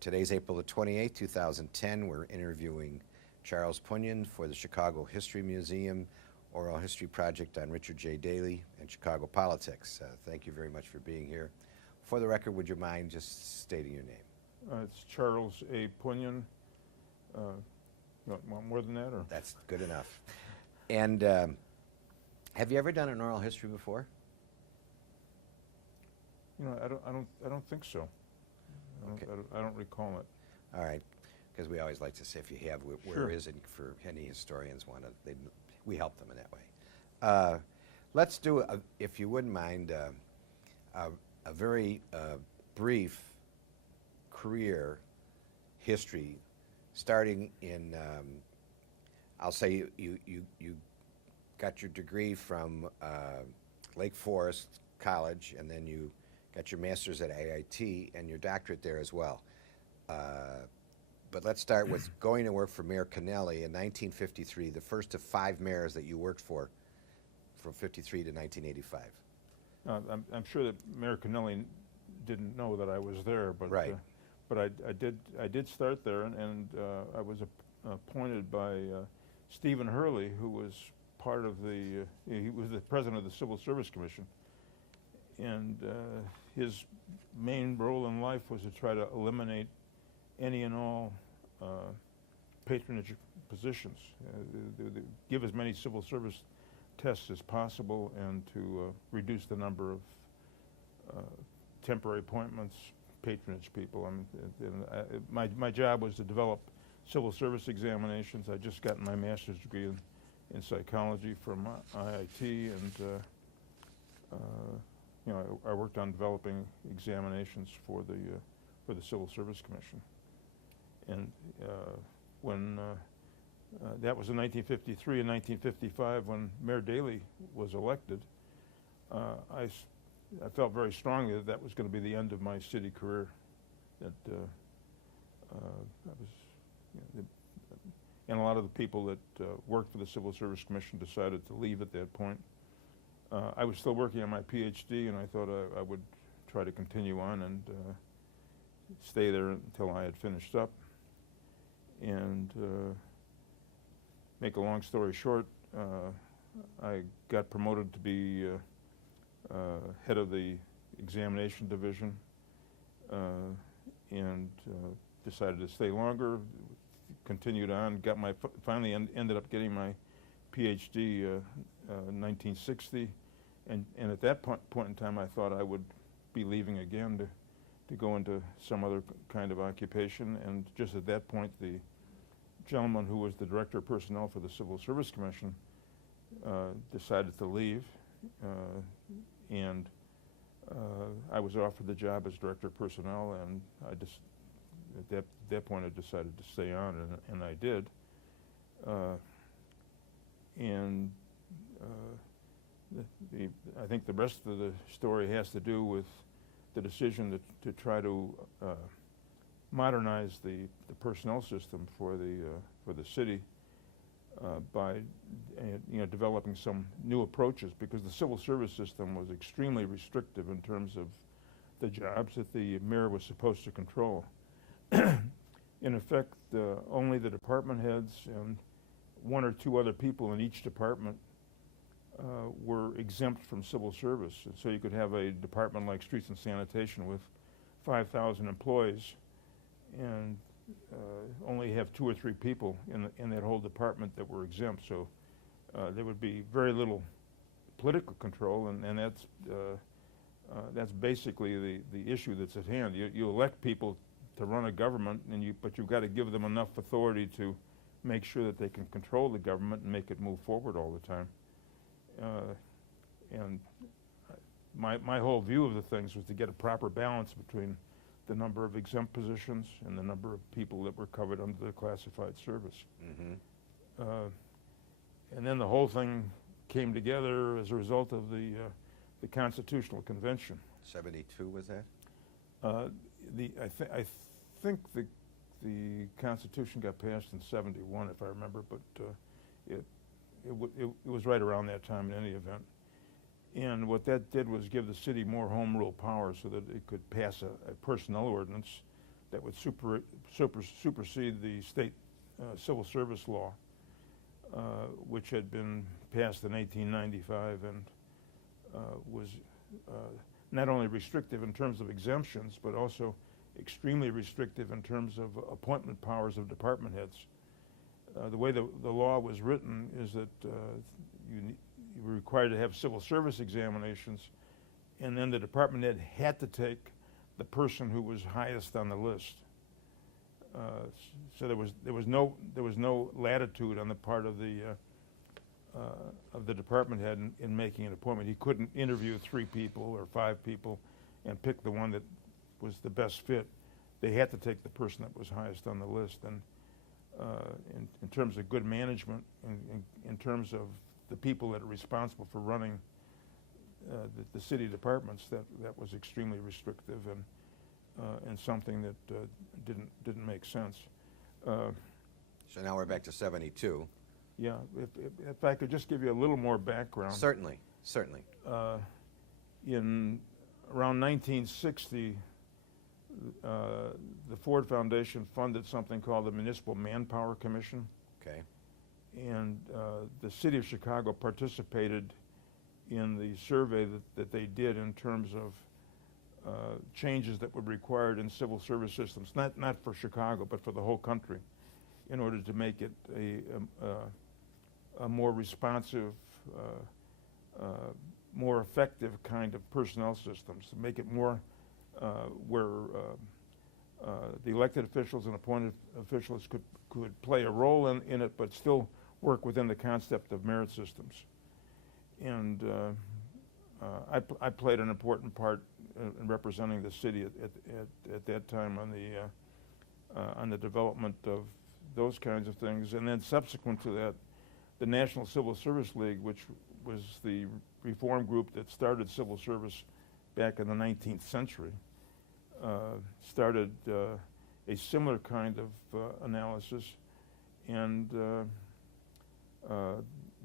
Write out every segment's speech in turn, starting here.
Today's April the 28th, 2010. We're interviewing Charles Pounian for the Chicago History Museum Oral History Project on Richard J. Daley and Chicago politics. Thank you very much for being here. For the record, would you mind just stating your name? It's Charles A. Pounian. You want more than that, or? That's good enough. And have you ever done an oral history before? You know, I don't think so. I don't recall it. All right, because we always like to say if you have, where is it for any historians want to, we help them in that way. Let's do, if you wouldn't mind, a very brief career history, starting in, I'll say you got your degree from Lake Forest College, and then you got your master's at IIT and your doctorate there as well. But let's start with going to work for Mayor Kennelly in 1953, the first of 5 mayors that you worked for from 53 to 1985. I'm sure that Mayor Kennelly didn't know that I was there, but right. But I did start there, and I was appointed by Stephen Hurley, who was part of the he was the president of the Civil Service Commission, and his main role in life was to try to eliminate any and all patronage positions, give as many civil service tests as possible, and to reduce the number of temporary appointments, patronage people. My job was to develop civil service examinations. I just got my master's degree in psychology from IIT, and you know, I worked on developing examinations for the Civil Service Commission. And when that was in 1953 and 1955, when Mayor Daley was elected, I felt very strongly that that was going to be the end of my city career. That and a lot of the people that worked for the Civil Service Commission decided to leave at that point. I was still working on my PhD, and I thought I would try to continue on and stay there until I had finished up. And make a long story short, I got promoted to be head of the examination division, and decided to stay longer, continued on, got my, finally ended up getting my PhD in 1960, and at that point in time I thought I would be leaving again to go into some other kind of occupation, and just at that point the gentleman who was the Director of Personnel for the Civil Service Commission decided to leave, and I was offered the job as Director of Personnel, and I just, at that point I decided to stay on, and I did. I think the rest of the story has to do with the decision to try to modernize the personnel system for the city by developing some new approaches, because the civil service system was extremely restrictive in terms of the jobs that the mayor was supposed to control. In effect, only the department heads and 1 or 2 other people in each department were exempt from civil service. And so you could have a department like Streets and Sanitation with 5,000 employees and only have 2 or 3 people in that whole department that were exempt. So there would be very little political control, and that's basically the issue that's at hand. You elect people to run a government, but you've got to give them enough authority to make sure that they can control the government and make it move forward all the time. And my whole view of the things was to get a proper balance between the number of exempt positions and the number of people that were covered under the classified service. Mm-hmm. And then the whole thing came together as a result of the Constitutional Convention. 72 was that? I think the Constitution got passed in 71, if I remember, but it was right around that time in any event. And what that did was give the city more home rule power so that it could pass a personnel ordinance that would supersede the state civil service law, which had been passed in 1895 and was not only restrictive in terms of exemptions, but also extremely restrictive in terms of appointment powers of department heads. The way the law was written is that you were required to have civil service examinations, and then the department head had to take the person who was highest on the list. So there was no latitude on the part of the department head in making an appointment. He couldn't interview 3 people or 5 people and pick the one that was the best fit. They had to take the person that was highest on the list. And in terms of good management, in terms of the people that are responsible for running the city departments, that was extremely restrictive and something that didn't make sense. So now we're back to 72. Yeah, if I could just give you a little more background. Certainly, certainly. In around 1960, the Ford Foundation funded something called the Municipal Manpower Commission. Okay. And the city of Chicago participated in the survey that they did in terms of changes that were required in civil service systems, not for Chicago, but for the whole country, in order to make it a more responsive, more effective kind of personnel systems, to make it more where the elected officials and appointed officials could play a role in it, but still work within the concept of merit systems. And I played an important part in representing the city at that time on the development of those kinds of things. And then subsequent to that, the National Civil Service League, which was the reform group that started civil service back in the 19th century, started a similar kind of analysis, and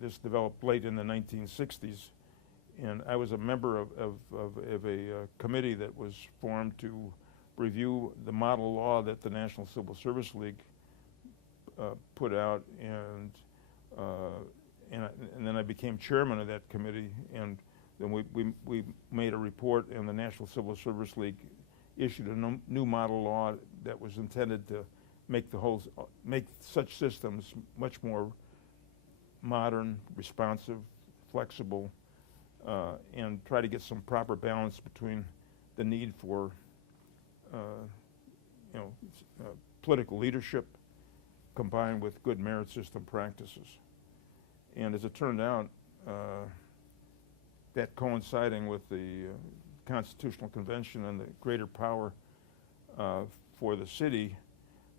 this developed late in the 1960s. And I was a member of a committee that was formed to review the model law that the National Civil Service League put out, and then I became chairman of that committee, and then we made a report, and the National Civil Service League issued a new model law that was intended to make such systems much more modern, responsive, flexible, and try to get some proper balance between the need for political leadership combined with good merit system practices. And as it turned out, that coinciding with the Constitutional Convention and the greater power for the city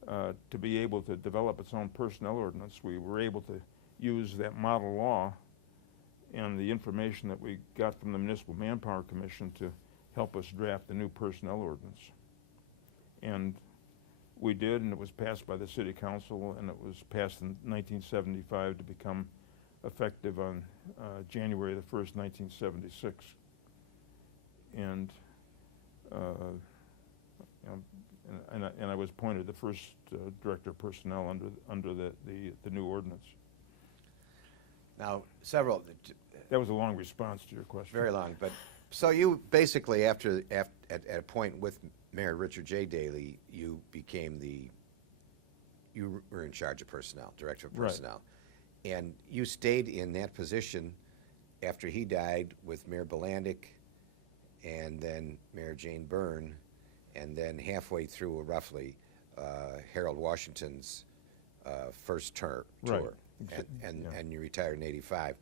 to be able to develop its own personnel ordinance, we were able to use that model law and the information that we got from the Municipal Manpower Commission to help us draft the new personnel ordinance. And we did, and it was passed by the City Council, and it was passed in 1975 to become effective on January the 1st, 1976. And and I was appointed the first director of personnel under the new ordinance. Now, That was a long response to your question. very long, but so you basically at a point with Mayor Richard J. Daley, you were in charge of personnel, director of personnel. Right. And you stayed in that position after he died with Mayor Belandic and then Mayor Jane Byrne, and then halfway through, roughly, Harold Washington's first tour. Right. And you retired in '85.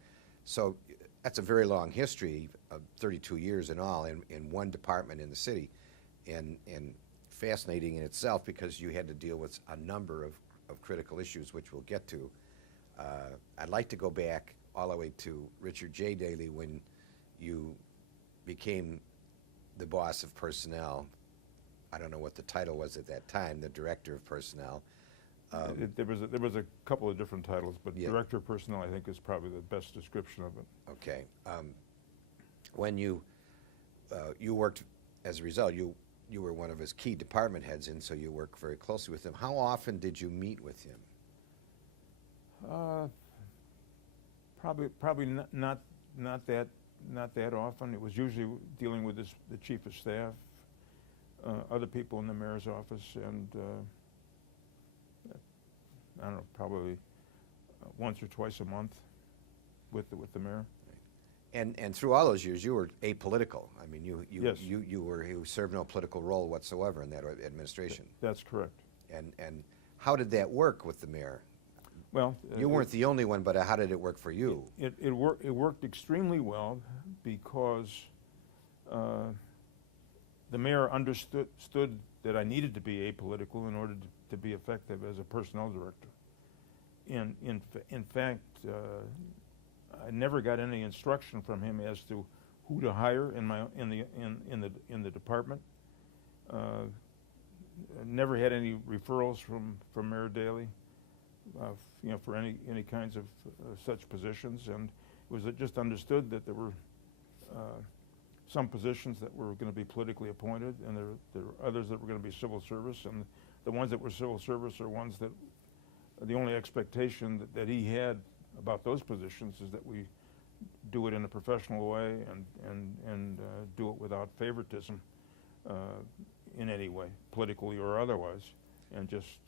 So that's a very long history of 32 years in all in one department in the city, and fascinating in itself because you had to deal with a number of critical issues, which we'll get to. I'd like to go back all the way to Richard J. Daley when you became the boss of personnel. I don't know what the title was at that time, the director of personnel. There was a couple of different titles, but yeah. Director of Personnel, I think, is probably the best description of it. Okay. When you worked, as a result, you you were one of his key department heads, and so you work very closely with him. How often did you meet with him? Probably not that often. It was usually dealing with the chief of staff, other people in the mayor's office, and I don't know, probably once or twice a month with the mayor. And through all those years, you were apolitical. I mean, Yes. you served no political role whatsoever in that administration. That's correct. And how did that work with the mayor? Well, You weren't the only one, but how did it work for you? It worked extremely well because the mayor understood that I needed to be apolitical in order to be effective as a personnel director. In fact, I never got any instruction from him as to who to hire in the department. Never had any referrals from Mayor Daley, for any kinds of such positions, and it was just understood that there were some positions that were going to be politically appointed, and there were others that were going to be civil service, and the ones that were civil service are ones that the only expectation that he had about those positions is that we do it in a professional way and do it without favoritism in any way, politically or otherwise, and just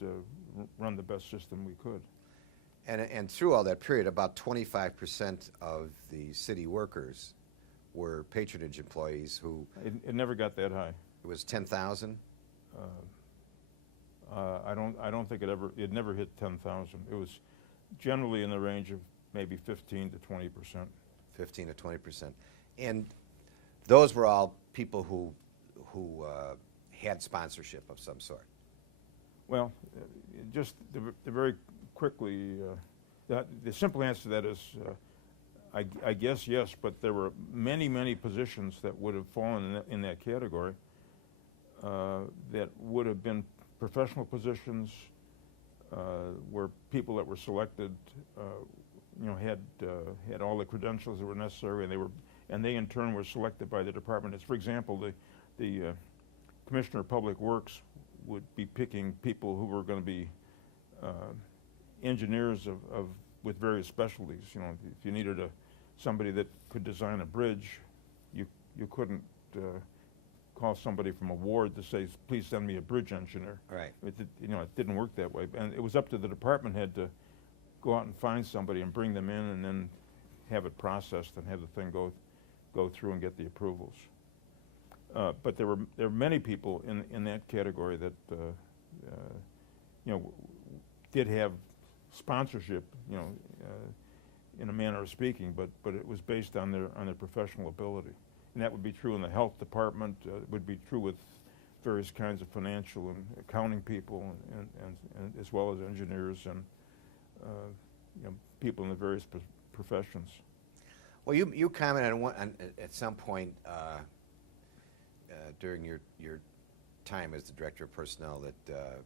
run the best system we could. And through all that period, about 25% of the city workers were patronage employees who... It never got that high. It was 10,000? I don't think it never hit 10,000. It was generally in the range of maybe 15 to 20%. 15 to 20%. And those were all people who had sponsorship of some sort. Well, just the very quickly, the simple answer to that is, I guess yes, but there were many positions that would have fallen in that category that would have been professional positions where people that were selected, had all the credentials that were necessary, and they in turn were selected by the department. As for example, the Commissioner of Public Works would be picking people who were going to be engineers with various specialties. If you needed somebody that could design a bridge, you couldn't call somebody from a ward to say, please send me a bridge engineer. Right. It didn't work that way, and it was up to the department head to go out and find somebody and bring them in, and then have it processed and have the thing go through and get the approvals. But there were many people in that category that did have sponsorship, in a manner of speaking, but it was based on their professional ability, and that would be true in the health department. It would be true with various kinds of financial and accounting people, and as well as engineers and people in the various professions. Well, you commented at some point during your time as the director of personnel that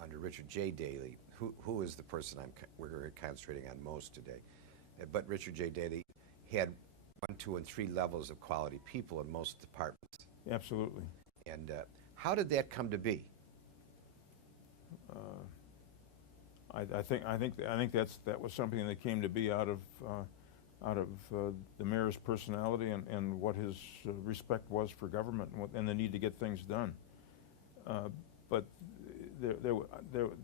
under Richard J. Daley, who is the person we're concentrating on most today, but Richard J. Daley had 1, 2, and 3 levels of quality people in most departments. Absolutely. And how did that come to be? I think that was something that came to be out of the mayor's personality and what his respect was for government and the need to get things done. But to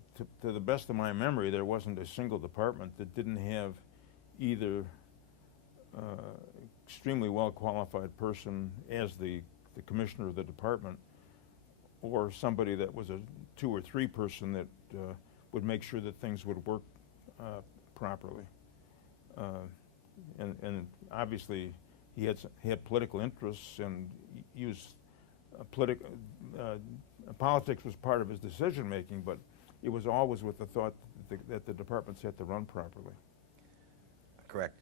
the best of my memory, there wasn't a single department that didn't have either extremely well-qualified person as the commissioner of the department, or somebody that was a 2 or 3 person that would make sure that things would work properly. And obviously he had political interests and used politics was part of his decision making, but it was always with the thought that the departments had to run properly. Correct.